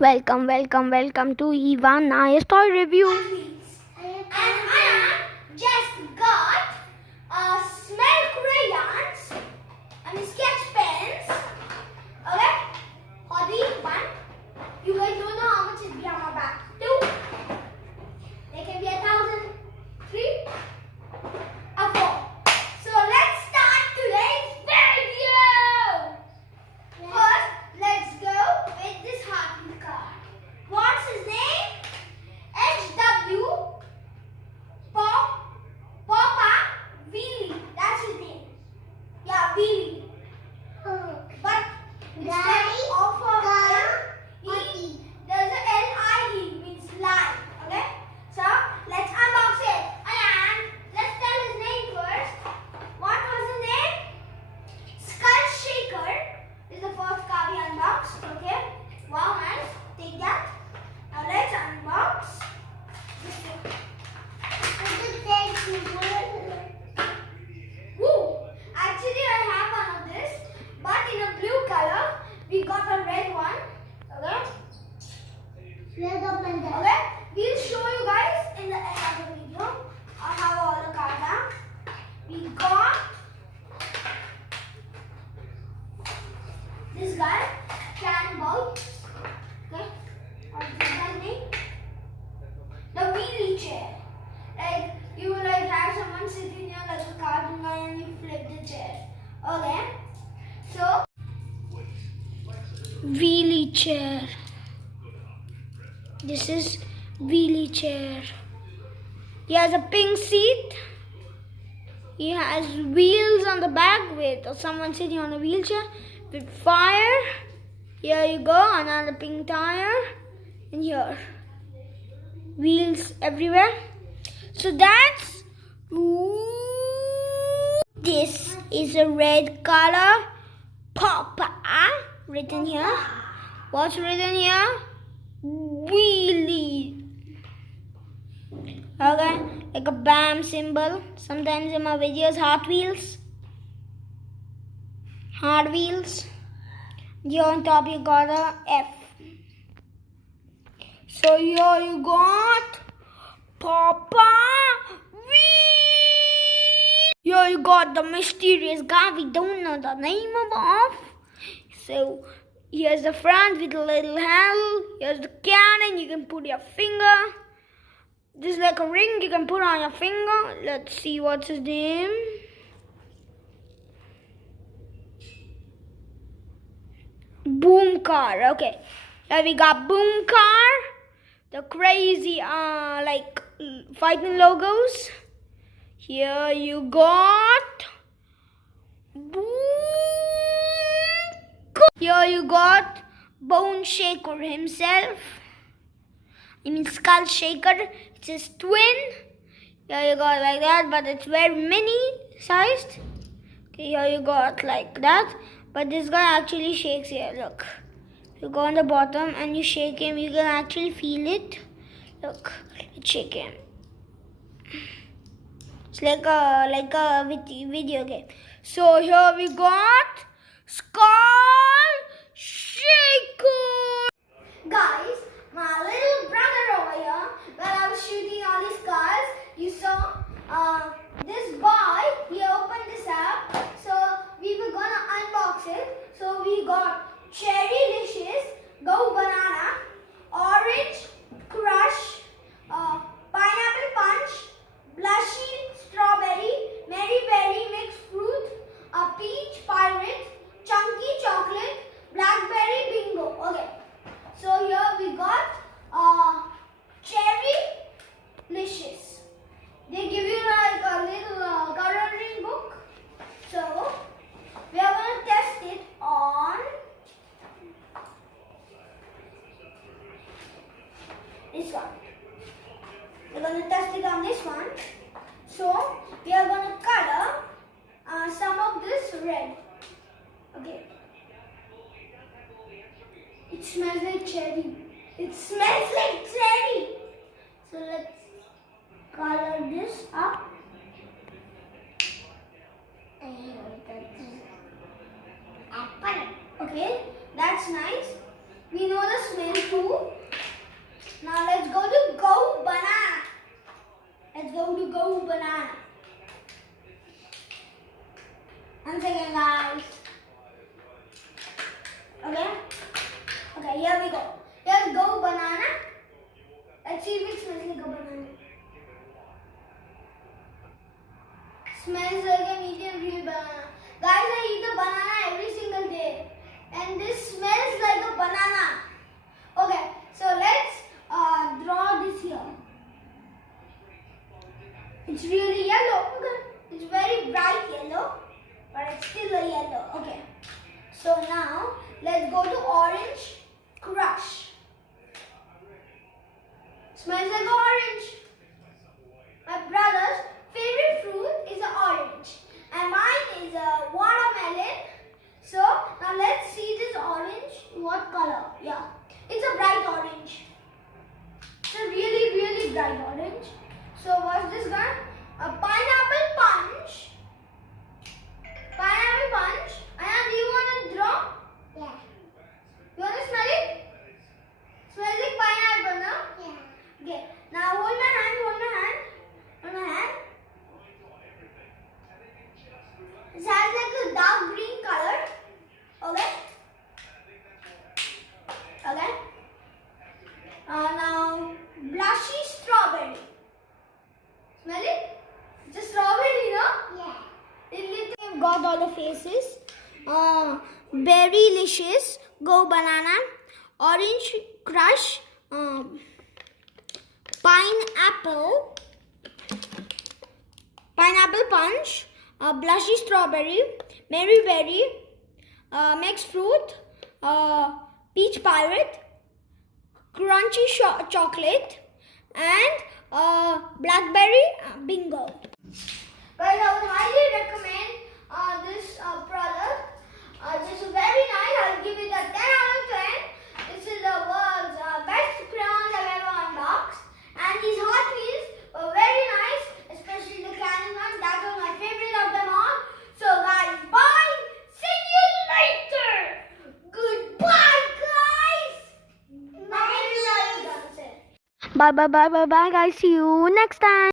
Welcome to Evaan Nair toy review. And ayaan just got smell crayons and sketch pens. Okay, hobby one. You guys don't know how much is behind my back. Two. There can be 1,000. Three. Four. So let's start today's video. First, let's go with this hockey card. What's his name? HW Papa Wheelie. That's his name. Yeah, Wheelie. But instead of a E, there's a L-I-E, means lie. Okay? So let's unbox it. And let's tell his name first. What was his name? Skull Shaker is the first card we unboxed. Okay? Wow, nice. Take that. Now let's unbox this one. Woo! Actually, I have one of this, but in a blue color. We got a red one. Okay? Okay? We'll show you guys in the end of the video. I have all the cards now. We got this guy, Cannonball. Okay? What's this guy's name? The wheelie chair. Like you have someone sitting here like a cartoon guy and you flip the chair. Okay. So Wheelie chair. This is wheelie chair. He has a pink seat. He has wheels on the back with someone sitting on a wheelchair with fire. Here you go, another pink tire. And here. Wheels everywhere. So that's this is a red color Papa written here. What's written here? Wheelie. Okay, like a BAM symbol. Sometimes in my videos, Hot Wheels. Hard Wheels. Here on top you got a F. So here you got Papa Wheel. Here you got the mysterious guy we don't know the name of. So here's the front with a little handle. Here's the cannon. You can put your finger. This is like a ring you can put on your finger. Let's see what's his name. Boom car. Okay. Here we got Boom car. The crazy like fighting logos. Here you got Boom. Here you got Bone Shaker himself. I mean Skull Shaker. It's his twin. Here you got like that, but it's very mini sized. Okay, here you got like that. But this guy actually shakes here. Look. You go on the bottom and you shake him, you can actually feel it. Look, let's shake him. It's like a video game. So here we got Skull Shaker. guys, my little brother over here, when I was shooting all these cars, you saw this boy, he opened this up. So we were gonna unbox it. So we got Cherrylicious, Go Banana, Orange Crush, Pineapple Punch, Blushy Strawberry, Mary Berry Mixed Fruit, a Peach Pirate, Chunky Chocolate, Blackberry Bingo. Okay, so here we got Cherrylicious. They give you like a little coloring book. So we are going to test it on this one. We're going to test it on this one. So we are going to color some of this red. Okay. It smells like cherry. It smells like cherry. So let's color this up. Okay, that's nice. We know the smell too. Now let's go to Go Banana. Let's go to Go Banana. 1 second, guys. Okay, here we go. Here's Go Banana. Let's see if it smells like a banana. Smells like a medium real banana. Guys, I eat a banana every single day. And this smells like a banana. Okay, so let's draw this here. It's really yellow. Okay. It's very bright yellow, but it's still a yellow. Okay. So now let's go to Orange Crush. Smells like orange. My brother's favorite fruit is an orange, and mine is a watermelon. So now let's see this orange. What color? Yeah, it's a bright orange. It's a really, really bright orange. So what's this gun? A pineapple punch. Pineapple punch. Ayaan, do you want to draw? Yeah. You want to smell it? Smells like pineapple, no? Yeah. Okay. Now hold my hand. Hold my hand. Hold my hand. It has like a dark green color. Okay. Okay. Now blushy strawberry. Smell it? It's a strawberry, no? Yeah. We've got all the faces. Berrylicious, Go Banana, Orange Crush, Pineapple Punch, Blushy Strawberry, Mary Berry, Mixed Fruit, Peach Pirate, Crunchy Chocolate, and Blackberry Bingo. Guys, I would highly recommend this product. This is very nice. I'll give it a 10 out of 10. This is the world's best crayons I've ever unboxed. And these Hot Wheels were very nice, especially the cannon one. That was my favorite of them all. So guys, bye. See you later. Goodbye, guys. Bye, guys. See you next time.